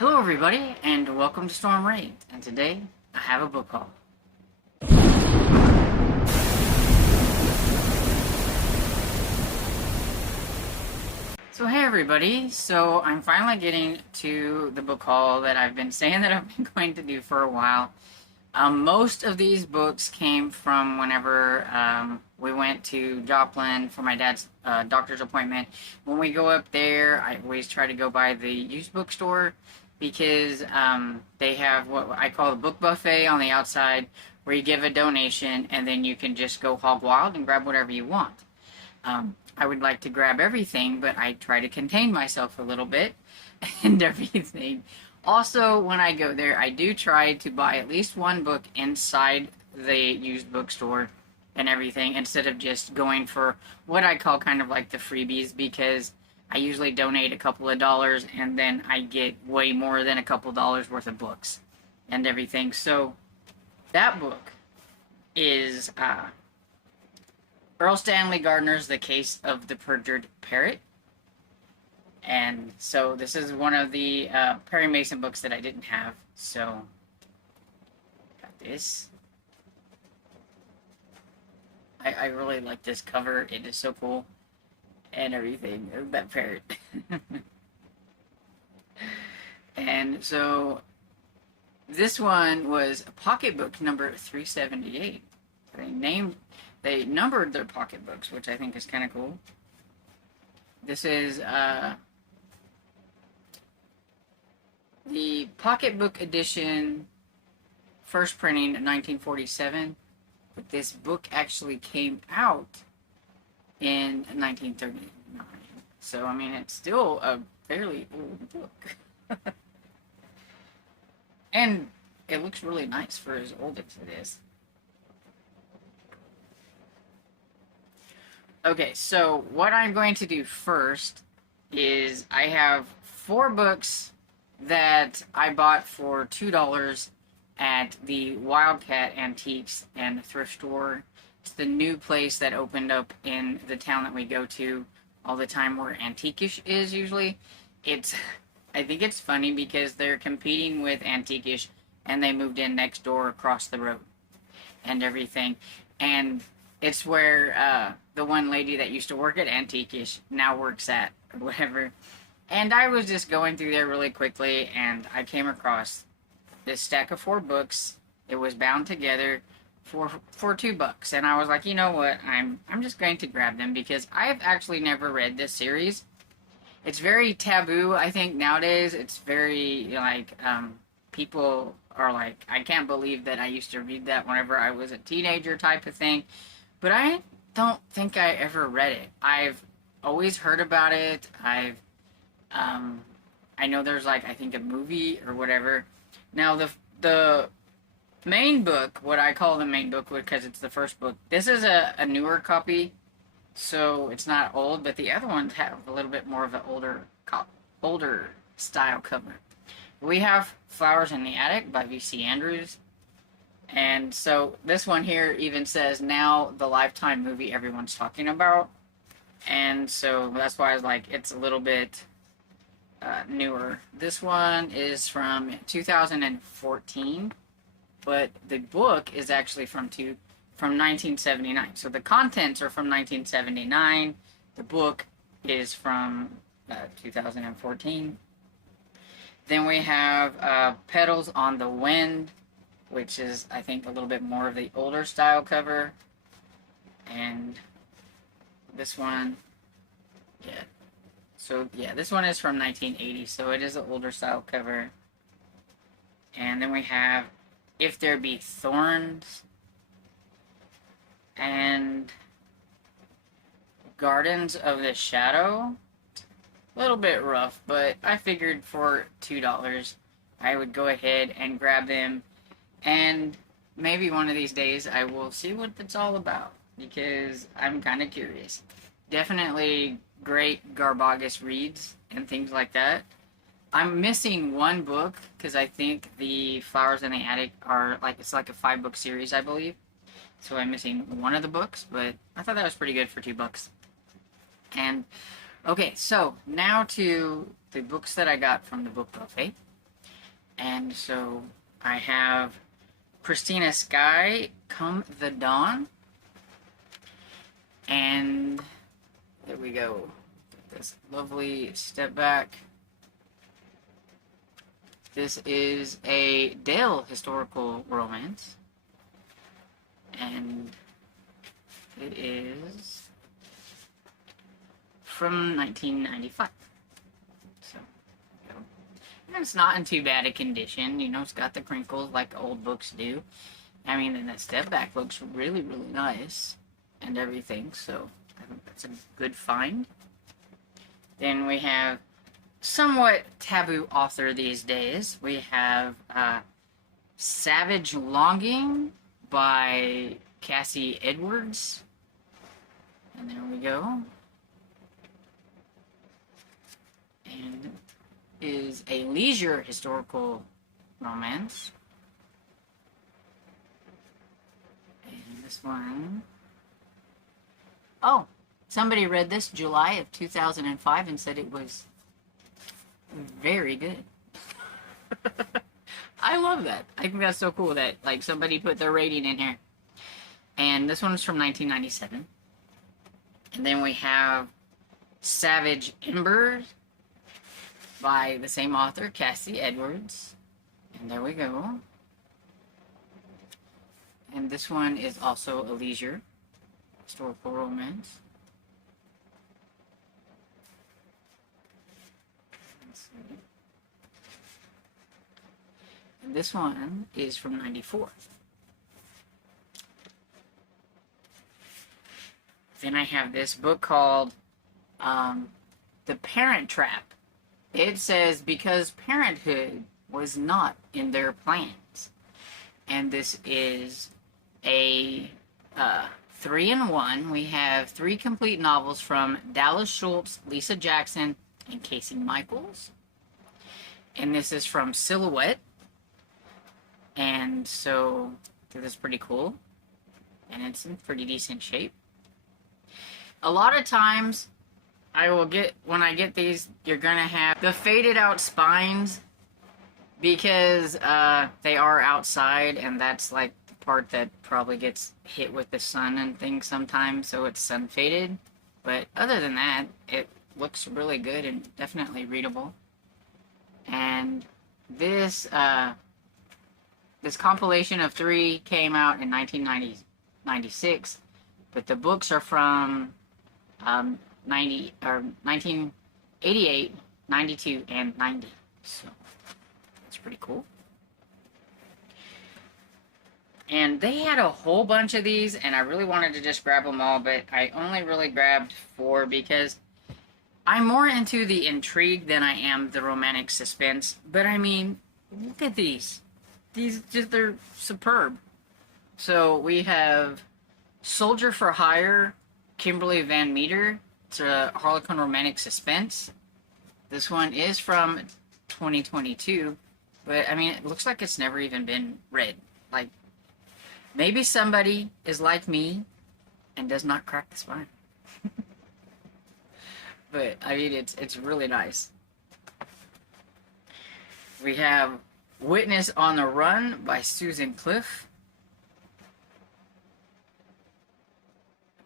Hello everybody, and welcome to Storm Raid, and today I have a book haul. So hey everybody, so I'm finally getting to the book haul that I've been saying that I've been going to do for a while. Most of these books came from whenever we went to Joplin for my dad's doctor's appointment. When we go up there, I always try to go by the used bookstore because they have what I call a book buffet on the outside where you give a donation and then you can just go hog wild and grab whatever you want. I would like to grab everything, but I try to contain myself a little bit and everything. Also, when I go there, I do try to buy at least one book inside the used bookstore and everything, instead of just going for what I call kind of like the freebies, because I usually donate a couple of dollars and then I get way more than a couple dollars worth of books and everything. So that book is Earl Stanley Gardner's The Case of the Perjured Parrot. And so this is one of the Perry Mason books that I didn't have. So got this. I really like this cover. It is so cool. And everything. That parrot. And so this one was pocketbook number 378. They numbered their pocketbooks, which I think is kind of cool. This is the pocketbook edition, first printing in 1947, but this book actually came out in 1939. So, I mean, it's still a fairly old book. And it looks really nice for as old as it is. Okay, so what I'm going to do first is I have 4 books that I bought for $2 at the Wildcat Antiques and Thrift Store. It's the new place that opened up in the town that we go to all the time, where Antiquish is usually. I think it's funny because they're competing with Antiquish and they moved in next door across the road and everything. And it's where the one lady that used to work at Antiquish now works at, or whatever. And I was just going through there really quickly, and I came across this stack of 4 books. It was bound together for $2, and I was like, you know what? I'm just going to grab them because I've actually never read this series. It's very taboo, I think, nowadays. It's very like people are like, I can't believe that I used to read that whenever I was a teenager, type of thing. But I don't think I ever read it. I've always heard about it. I know there's like, I think a movie or whatever. Now the main book, what I call the main book because it's the first book, this is a newer copy, so it's not old, but the other ones have a little bit more of an older style cover. We have Flowers in the Attic by V.C. Andrews. And so this one here even says, now the Lifetime movie everyone's talking about. And so that's why I was like, it's a little bit newer. This one is from 2014, but the book is actually from 1979. So the contents are from 1979. The book is from 2014. Then we have Petals on the Wind, which is, I think, a little bit more of the older style cover. And this one, yeah. So, yeah, this one is from 1980, so it is an older style cover. And then we have If There Be Thorns and Gardens of the Shadow. A little bit rough, but I figured for $2 I would go ahead and grab them. And maybe one of these days I will see what it's all about, because I'm kind of curious. Definitely great Garbagus reads and things like that. I'm missing one book because I think the Flowers in the Attic are like, it's like a 5-book series, I believe. So I'm missing one of the books, but I thought that was pretty good for $2. And okay, so now to the books that I got from the book buffet. And so I have Christina Sky, Come the Dawn. And there we go. This lovely step back. This is a Dale historical romance. And it is from 1995. So, and it's not in too bad a condition. You know, it's got the crinkles like old books do. I mean, and the step back looks really, really nice and everything. So, I think that's a good find. Then we have somewhat taboo author these days. We have Savage Longing by Cassie Edwards. And there we go. And is a leisure historical romance. And this one... Oh, somebody read this July of 2005 and said it was very good. I love that. I think that's so cool that like somebody put their rating in here. And this one is from 1997. And then we have Savage Ember by the same author, Cassie Edwards. And there we go. And this one is also a leisure historical romance. Let's see. And this one is from 94. Then I have this book called The Parent Trap. It says, because parenthood was not in their plans. And this is a 3-in-1. We have 3 complete novels from Dallas Schultz, Lisa Jackson, and Casey Michaels. And this is from Silhouette. And so, this is pretty cool. And it's in pretty decent shape. A lot of times, when I get these, you're gonna have the faded out spines because they are outside, and that's like the part that probably gets hit with the sun and things sometimes, so it's sun faded. But other than that, it looks really good and definitely readable. And this this compilation of 3 came out in 1996, but the books are from 1988, 92, and 90. So that's pretty cool. And they had a whole bunch of these, and I really wanted to just grab them all, but I only really grabbed 4 because I'm more into the intrigue than I am the romantic suspense. But I mean, look at these. They're superb. So we have Soldier for Hire, Kimberly Van Meter. It's a Harlequin romantic suspense. This one is from 2022, but I mean, it looks like it's never even been read. Like, maybe somebody is like me and does not crack the spine. But I mean, it's really nice. We have Witness on the Run by Susan Cliff.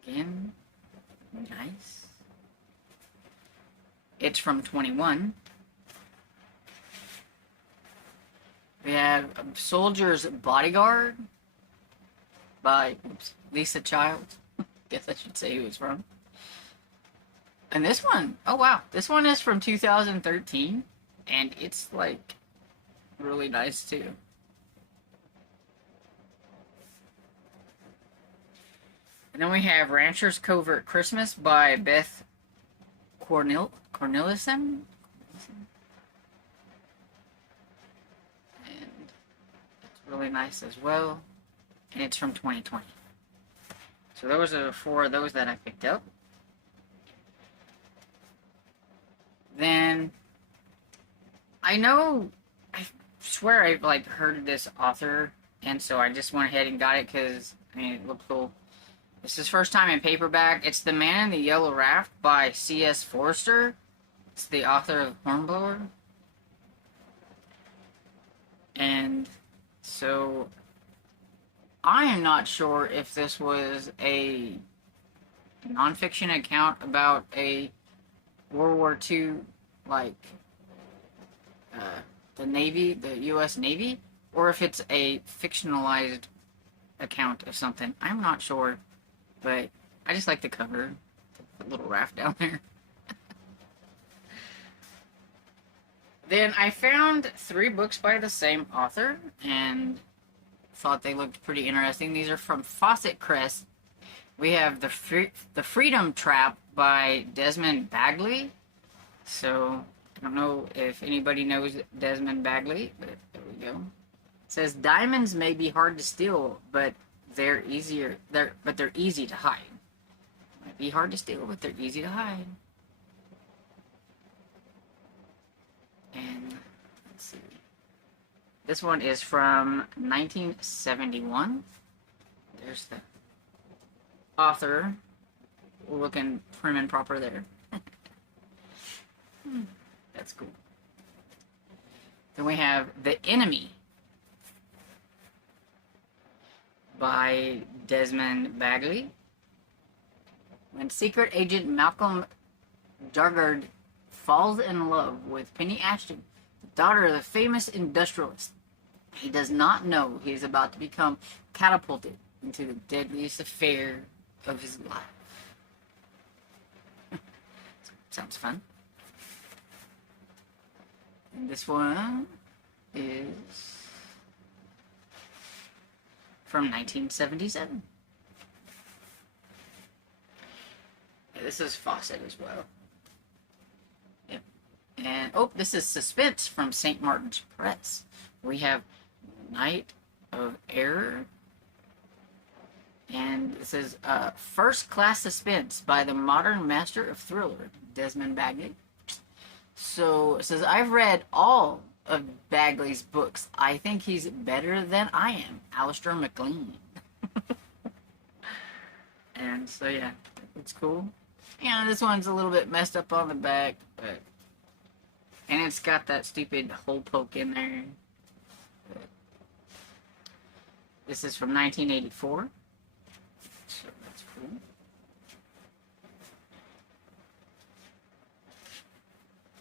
Again, nice. It's from 21. We have Soldier's Bodyguard by Lisa Child. Guess I should say who it's from. And this one, oh wow, this one is from 2013, and it's like really nice too. And then we have Rancher's Covert Christmas by Beth Cornelissen. And it's really nice as well. And it's from 2020. So those are 4 of those that I picked up. Then I swear I've like heard of this author, and so I just went ahead and got it because I mean it looked cool. This is first time in paperback. It's The Man in the Yellow Raft by C.S. Forster. It's the author of Hornblower. And so I am not sure if this was a nonfiction account about a World War II, like, the Navy, the U.S. Navy, or if it's a fictionalized account of something. I'm not sure, but I just like the cover, the little raft down there. Then I found 3 books by the same author, and thought they looked pretty interesting. These are from Fawcett Crest. We have the Freedom Trap by Desmond Bagley. So I don't know if anybody knows Desmond Bagley, but there we go. It says diamonds may be hard to steal, but they're easy to hide. Might be hard to steal, but they're easy to hide. And let's see. This one is from 1971. There's the author looking prim and proper there. That's cool. Then we have The Enemy by Desmond Bagley. When secret agent Malcolm Duggard falls in love with Penny Ashton, the daughter of the famous industrialist, he does not know he is about to become catapulted into the deadliest affair of his life. Sounds fun. And this one is from 1977. Yeah, this is Fawcett as well. Yep. And, oh, this is Suspense from St. Martin's Press. We have Night of Error. And it says, First Class Suspense by the modern master of thriller, Desmond Bagley. So it says, I've read all of Bagley's books. I think he's better than I am. Alistair MacLean. And so, yeah, it's cool. Yeah, this one's a little bit messed up on the back, but... And it's got that stupid hole poke in there. But this is from 1984. So that's cool.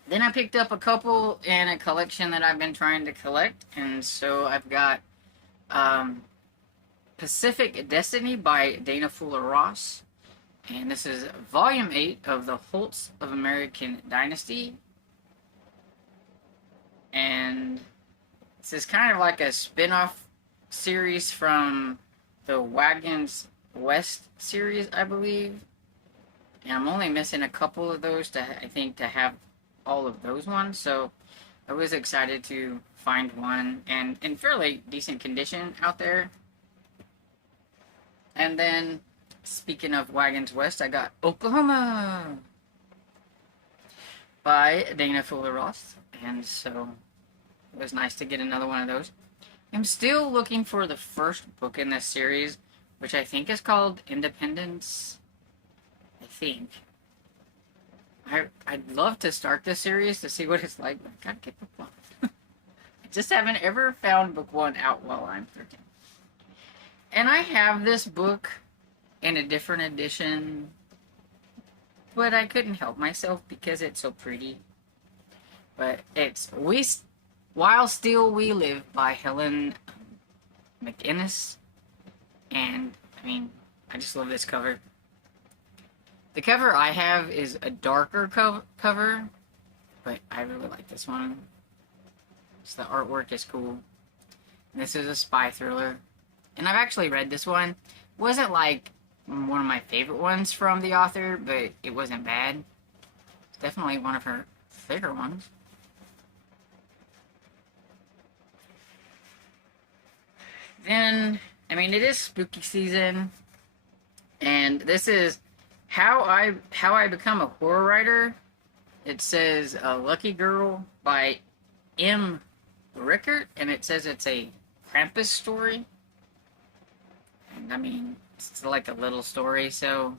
Then I picked up a couple in a collection that I've been trying to collect. And so I've got Pacific Destiny by Dana Fuller Ross. And this is Volume 8 of the Holtz of American Dynasty. And this is kind of like a spin-off series from the Wagons West series, I believe. And I'm only missing a couple of those to, I think, to have all of those ones. So I was excited to find one and in fairly decent condition out there. And then, speaking of Wagons West, I got Oklahoma by Dana Fuller Ross. And so it was nice to get another one of those. I'm still looking for the first book in this series, which I think is called Independence. I think. I'd love to start this series to see what it's like, but I gotta get book 1. I just haven't ever found book 1 out while I'm 13. And I have this book in a different edition, but I couldn't help myself because it's so pretty. But it's While Still We Live by Helen McInnes. And, I mean, I just love this cover. The cover I have is a darker cover, but I really like this one. So the artwork is cool. And this is a spy thriller. And I've actually read this one. It wasn't like one of my favorite ones from the author, but it wasn't bad. It's definitely one of her favorite ones. Then, I mean, it is spooky season, and this is How I Become a Horror Writer. It says Lucky Girl by M. Rickert, and it says it's a Krampus story. And I mean, it's like a little story, so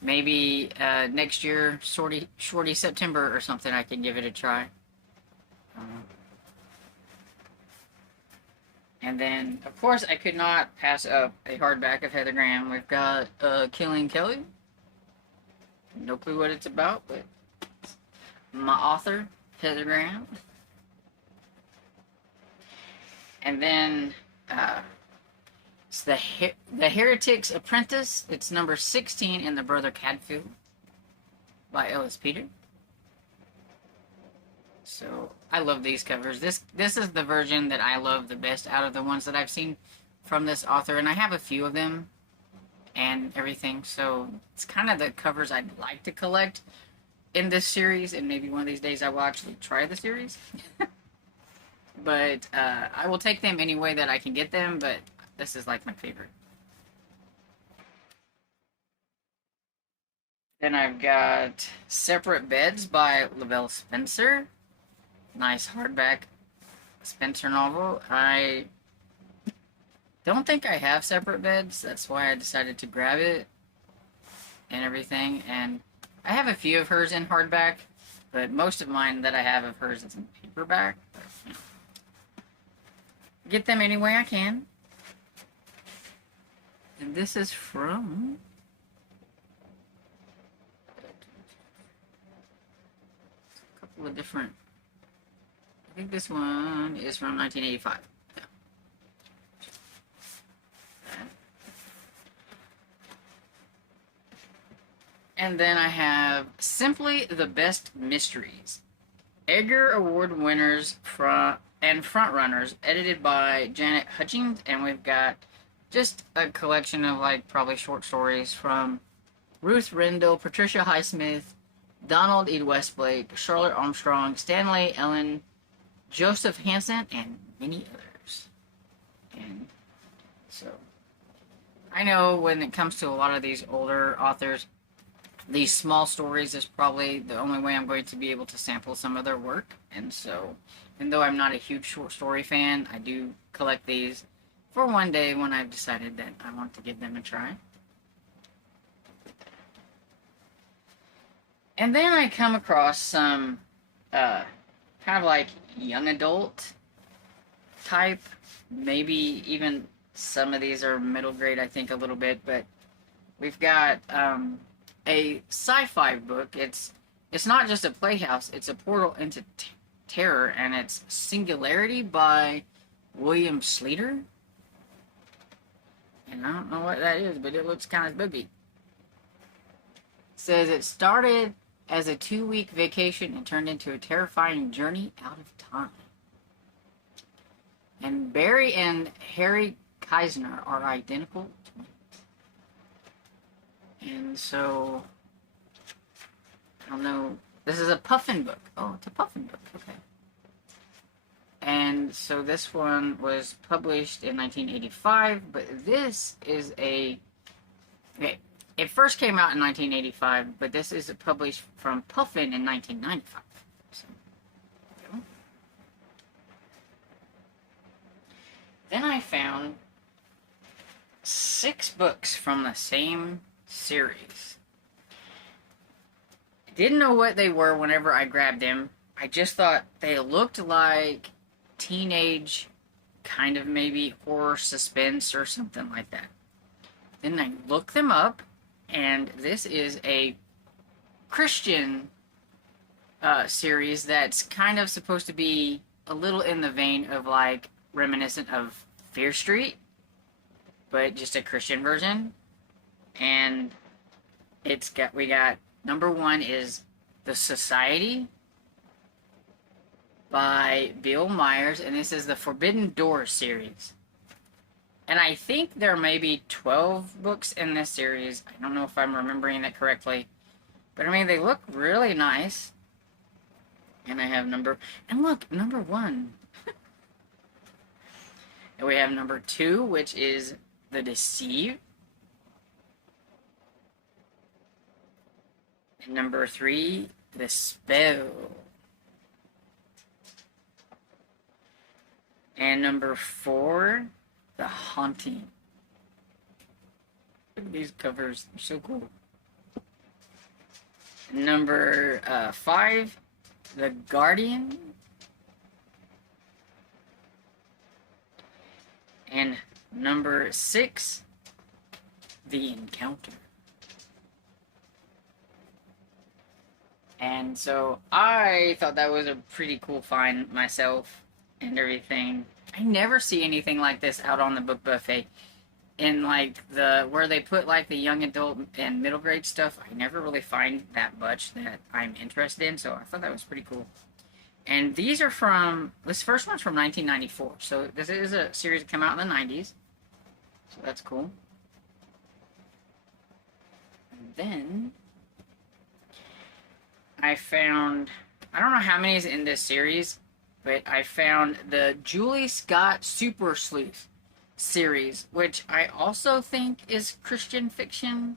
maybe next year, shorty September or something, I can give it a try. And then, of course, I could not pass up a hardback of Heather Graham. We've got Killing Kelly. No clue what it's about, but my author, Heather Graham. And then it's the Heretic's Apprentice. It's number 16 in the Brother Cadfield by Ellis Peter. So I love these covers. This is the version that I love the best out of the ones that I've seen from this author, and I have a few of them and everything. So it's kind of the covers I'd like to collect in this series, and maybe one of these days I will actually try the series. But I will take them any way that I can get them, but this is like my favorite. Then I've got Separate Beds by Lavelle Spencer. Nice hardback Spencer novel. I don't think I have Separate Beds. That's why I decided to grab it and everything. And I have a few of hers in hardback, but most of mine that I have of hers is in paperback. But, you know, get them any way I can. And this is from a couple of different. I think this one is from 1985. Yeah. And then I have Simply the Best Mysteries. Edgar Award winners and frontrunners, edited by Janet Hutchings, and we've got just a collection of like probably short stories from Ruth Rendell, Patricia Highsmith, Donald E. Westblake, Charlotte Armstrong, Stanley Ellen, Joseph Hansen, and many others. And so I know when it comes to a lot of these older authors, these small stories is probably the only way I'm going to be able to sample some of their work. And so, even though I'm not a huge short story fan, I do collect these for one day when I've decided that I want to give them a try. And then I come across some kind of like young adult type, maybe even some of these are middle grade, I think, a little bit, but we've got a sci-fi book. It's not just a playhouse, it's a portal into terror, and it's Singularity by William Sleater. And I don't know what that is, but it looks kind of spooky. It says it started as a 2-week vacation and turned into a terrifying journey out of time. And Barry and Harry Keisner are identical twins. And so, I don't know. This is a Puffin book. Oh, it's a Puffin book. Okay. And so this one was published in 1985, but this is a... Okay, it first came out in 1985, but this is published from Puffin in 1995. So, then I found 6 books from the same series. I didn't know what they were whenever I grabbed them. I just thought they looked like teenage, kind of maybe horror suspense or something like that. Then I looked them up, and this is a Christian series that's kind of supposed to be a little in the vein of like reminiscent of Fear Street, but just a Christian version. And we got number 1 is The Society by Bill Myers, and this is the Forbidden Door series. And I think there may be 12 books in this series. I don't know if I'm remembering that correctly. But I mean, they look really nice. And I have number 1. And we have number 2, which is The Deceived. And number 3, The Spell. And number 4, The Haunting. Look at these covers, they're so cool. Number 5, The Guardian. And number 6, The Encounter. And so I thought that was a pretty cool find myself and everything. I never see anything like this out on the book buffet. In like where they put like the young adult and middle grade stuff, I never really find that much that I'm interested in, so I thought that was pretty cool. And these are from, this first one's from 1994, so this is a series that came out in the 90s, so that's cool. And then I found, I don't know how many is in this series, but I found the Julie Scott Super Sleuth series, which I also think is Christian fiction,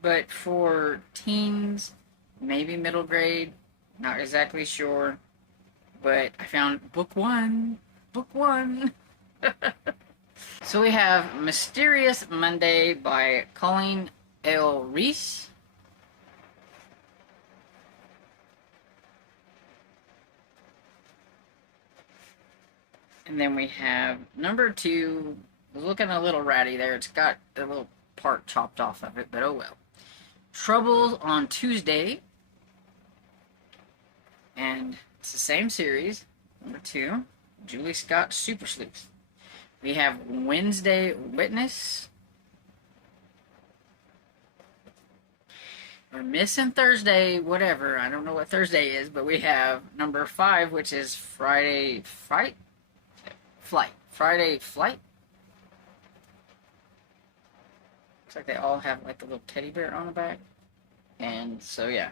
but for teens, maybe middle grade, not exactly sure. But I found book one. So we have Mysterious Monday by Colleen L. Reese. And then we have number 2. Looking a little ratty there. It's got a little part chopped off of it, but oh well. Troubles on Tuesday. And it's the same series. Number 2. Julie Scott Super Sleuth. We have Wednesday Witness. We're missing Thursday, whatever. I don't know what Thursday is, but we have number 5, which is Friday Flight. Looks like they all have like the little teddy bear on the back. And so yeah.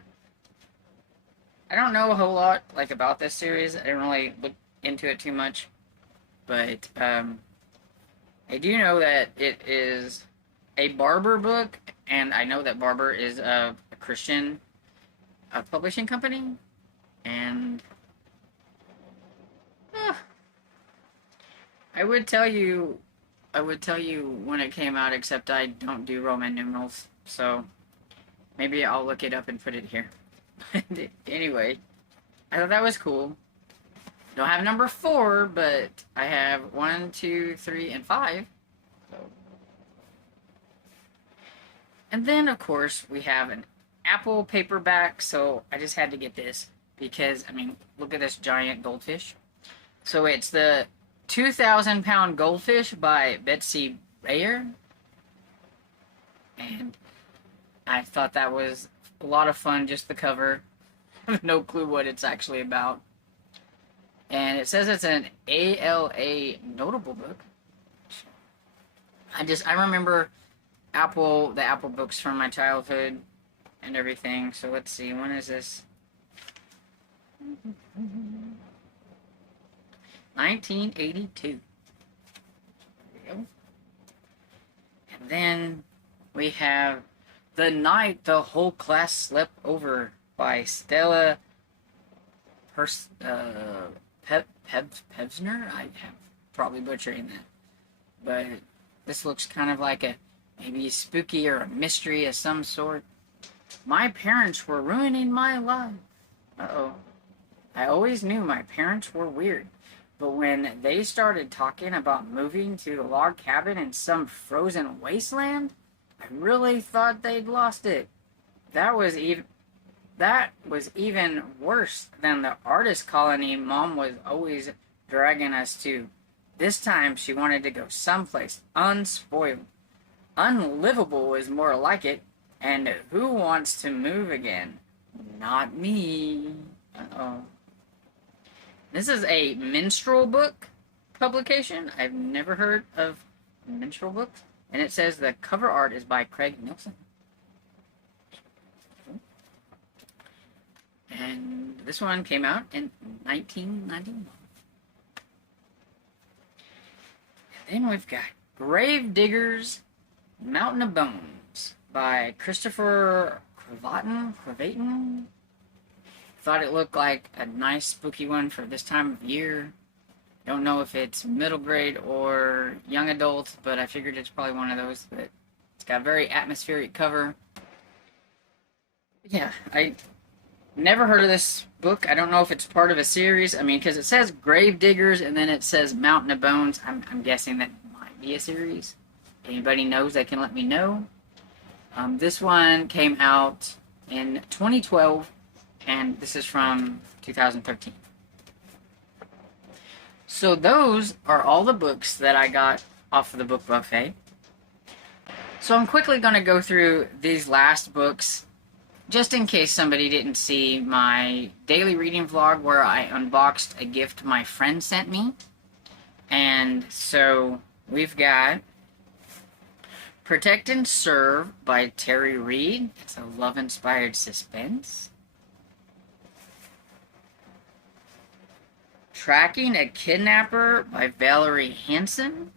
I don't know a whole lot like about this series. I didn't really look into it too much. But I do know that it is a Barber book, and I know that Barber is a Christian publishing company. And I would tell you when it came out, except I don't do Roman numerals, so maybe I'll look it up and put it here. Anyway, I thought that was cool. Don't have number 4, but I have 1, 2, 3, and 5. So. And then, of course, we have an Apple paperback, so I just had to get this because, I mean, look at this giant goldfish. So it's the 2,000-pound Goldfish by Betsy Rayer. And I thought that was a lot of fun, just the cover. I have no clue what it's actually about. And it says it's an ALA notable book. I remember the Apple books from my childhood and everything. So let's see, when is this? 1982. There we go. And then we have The Night the Whole Class Slept Over by Stella Pevsner? I am probably butchering that. But this looks kind of like maybe spooky or a mystery of some sort. My parents were ruining my life. Uh-oh. I always knew my parents were weird. But when they started talking about moving to a log cabin in some frozen wasteland, I really thought they'd lost it. That was even worse than the artist colony Mom was always dragging us to. This time she wanted to go someplace unspoiled. Unlivable is more like it, and who wants to move again? Not me. Uh-oh. This is a minstrel book publication. I've never heard of minstrel books. And it says the cover art is by Craig Nelson. And this one came out in 1991. And then we've got Grave Diggers, Mountain of Bones by Christopher Cravatin. Thought it looked like a nice spooky one for this time of year. Don't know if it's middle grade or young adult, but I figured it's probably one of those. But it's got a very atmospheric cover. Yeah, I never heard of this book. I don't know if it's part of a series. I mean, because it says Grave Diggers and then it says Mountain of Bones. I'm guessing that might be a series. Anybody knows, they can let me know. This one came out in 2012, and this is from 2013. So those are all the books that I got off of the book buffet. So I'm quickly going to go through these last books, just in case somebody didn't see my daily reading vlog where I unboxed a gift my friend sent me. And so we've got Protect and Serve by Terry Reid. It's a love-inspired suspense. Tracking a Kidnapper by Valerie Hansen.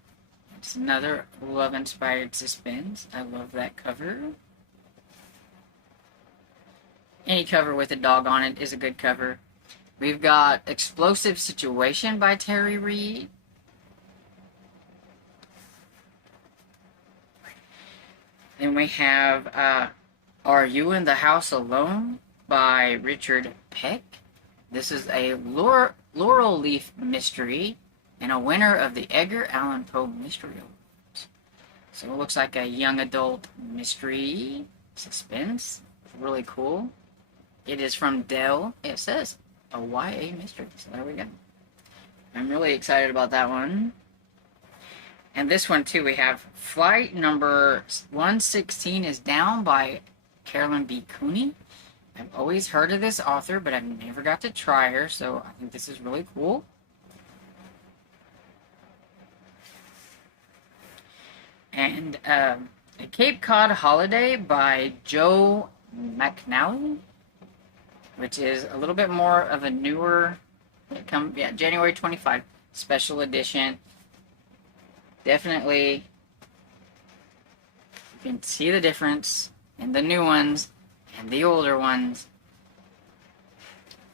It's another love-inspired suspense. I love that cover. Any cover with a dog on it is a good cover. We've got Explosive Situation by Terry Reid. Then we have Are You in the House Alone by Richard Peck. This is a Laurel Leaf mystery and a winner of the Edgar Allan Poe Mystery Awards. So it looks like a young adult mystery suspense. Really cool. It is from Dell. It says a YA mystery. So there we go. I'm really excited about that one. And this one too, we have Flight Number 116 is Down by Carolyn B. Cooney. I've always heard of this author, but I've never got to try her, so I think this is really cool. And A Cape Cod Holiday by Joe McNally, which is a little bit more of a newer, January 25 special edition. Definitely, you can see the difference in the new ones and the older ones.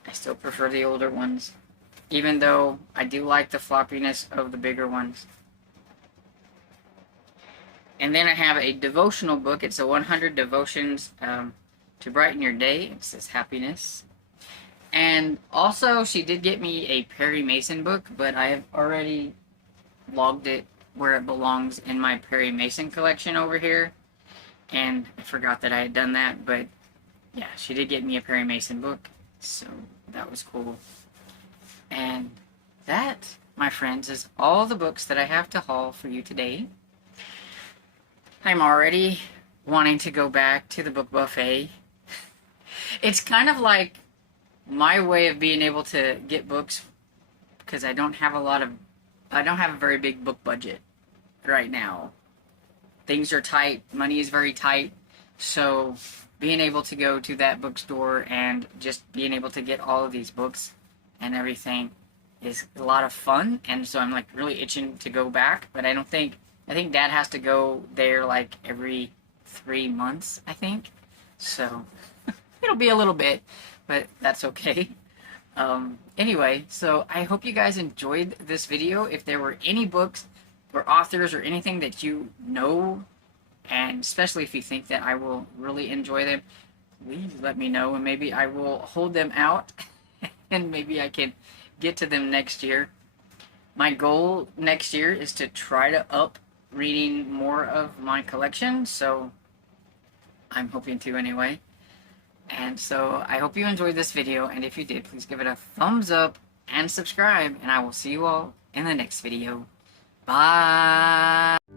I still prefer the older ones, even though I do like the floppiness of the bigger ones. And then I have a devotional book. It's a 100 devotions to brighten your day. It says happiness. And also, she did get me a Perry Mason book, but I have already logged it where it belongs in my Perry Mason collection over here. And I forgot that I had done that, but yeah, she did get me a Perry Mason book, so that was cool. And that, my friends, is all the books that I have to haul for you today. I'm already wanting to go back to the book buffet. It's kind of like my way of being able to get books, because I don't have a very big book budget right now. Things are tight, money is very tight, so being able to go to that bookstore and just being able to get all of these books and everything is a lot of fun, and so I'm like really itching to go back, but I think Dad has to go there like every 3 months, I think, so it'll be a little bit, but that's okay. Anyway, so I hope you guys enjoyed this video. If there were any books or authors or anything that you know, and especially if you think that I will really enjoy them, please let me know, and maybe I will hold them out and maybe I can get to them next year. My goal next year is to try to up reading more of my collection, so I'm hoping to anyway. And so I hope you enjoyed this video, and if you did, please give it a thumbs up and subscribe, and I will see you all in the next video. Bye!